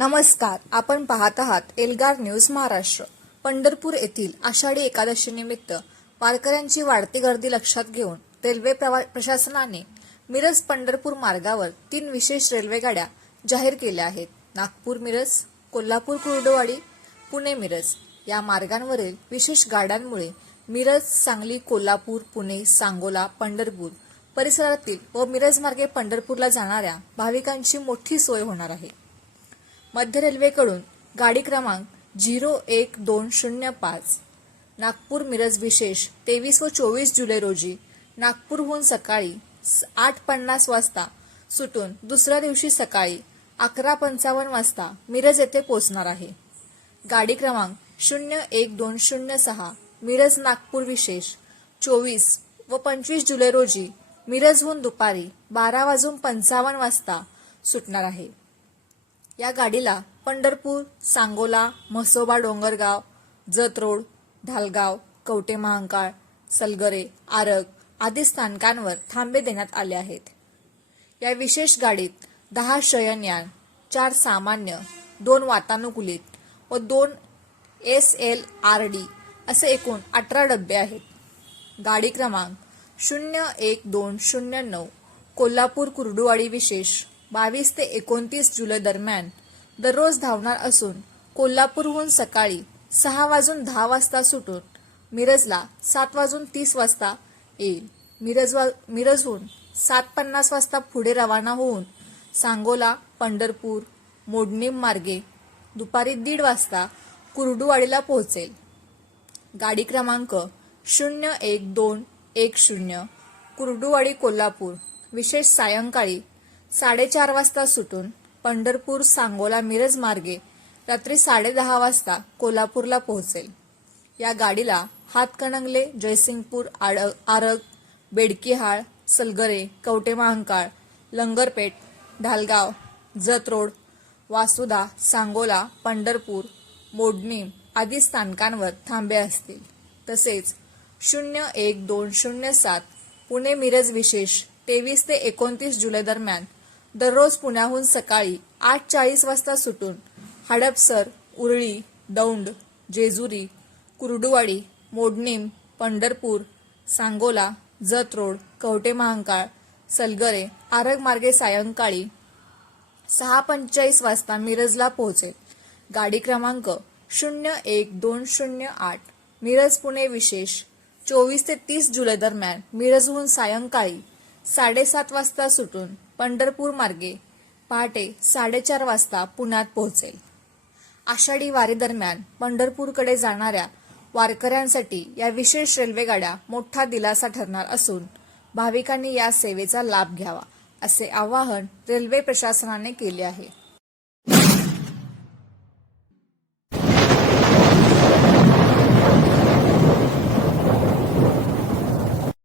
नमस्कार, आपण पाहत आहात एल्गार न्यूज महाराष्ट्र। पंढरपूर येथील आषाढी एकादशी निमित्त वारकऱ्यांची वाढती गर्दी लक्षात घेऊन रेल्वे प्रशासनाने मिरज पंढरपूर मार्गावर 3 विशेष रेल्वे गाड्या जाहीर केल्या आहेत। नागपूर मिरज, कोल्हापूर कुर्डुवाडी, पुणे मिरज या मार्गांवरील विशेष गाड्यांमुळे मिरज, सांगली, कोल्हापूर, पुणे, सांगोला, पंढरपूर परिसरातील व मिरज मार्गे पंढरपूरला जाणाऱ्या भाविकांची मोठी सोय होणार आहे। मध्य रेल्वेकडून गाडी क्रमांक 01205 नागपूर मिरज विशेष 23 व 24 जुलै रोजी नागपूरहून सकाळी 8:50 वाजता सुटून दुसऱ्या दिवशी सकाळी 11:55 वाजता मिरज येथे पोहोचणार आहे। गाडी क्रमांक 01206 मिरज नागपूर विशेष 24 व 25 जुलै रोजी मिरजहून दुपारी 12:55 वाजता सुटणार आहे। या गाडीला पंढरपूर, सांगोला, म्हसोबा डोंगरगाव, जतरोड, ढालगाव, कवटे महांकाळ, सलगरे, आरग आदी स्थानकांवर थांबे देण्यात आले आहेत। या विशेष गाडीत 10 शयनयान, 4 सामान्य, 2 वातानुकूलित व 2 SLRD असे एकूण 18 डबे आहेत। गाडी क्रमांक 01209 कोल्हापूर कुर्डुवाडी विशेष 22 ते 29 जुलै दरम्यान दररोज धावणार असून कोल्हापूरहून सकाळी 6:10 वाजता सुटून मिरजला 7:30 वाजता येईल। मिरजहून 7:50 वाजता पुढे रवाना होऊन सांगोला, पंढरपूर, मोडणीम मार्गे दुपारी 1:30 वाजता कुर्डुवाडीला पोहोचेल। गाडी क्रमांक 01210 कुर्डुवाडी कोल्हापूर विशेष सायंकाळी 4:30 वाजता सुटून पंढरपूर, सांगोला, मिरज मार्गे रात्री 10:30 वाजता कोल्हापूरला पोहोचेल। या गाडीला हातकणंगले, जयसिंगपूर, आरग, बेडकीहाळ, सलगरे, कवटे महांकाळ, लंगरपेठ, ढालगाव, जतरोड, वासुदा, सांगोला, पंढरपूर, मोडणीम आदी स्थानकांवर थांबे असतील। तसेच 01207 पुणे मिरज विशेष 23 ते 29 जुलै दरम्यान दररोज पुण्याहून सकाळी 8:40 वाजता सुटून हडपसर, उरळी, दौंड, जेजुरी, कुर्डुवाडी, मोडणीम, पंढरपूर, सांगोला, जतरोड, कवटे महांकाळ, सलगरे, आरग मार्गे सायंकाळी 6:45 वाजता मिरजला पोहोचेल। गाडी क्रमांक 01208 मिरज पुणे विशेष 24 ते 30 जुलै दरम्यान मिरजहून सायंकाळी 7:30 वाजता सुटून पंढरपूर मार्गे पहाटे 4:30 वाजता पुण्यात पोहोचेल। आषाढी वारी दरम्यान पंढरपूरकडे जाणाऱ्या वारकऱ्यांसाठी या विशेष रेल्वे गाड्या मोठा दिलासा ठरणार असून भाविकांनी या सेवेचा लाभ घ्यावा असे आवाहन रेल्वे प्रशासनाने केले आहे।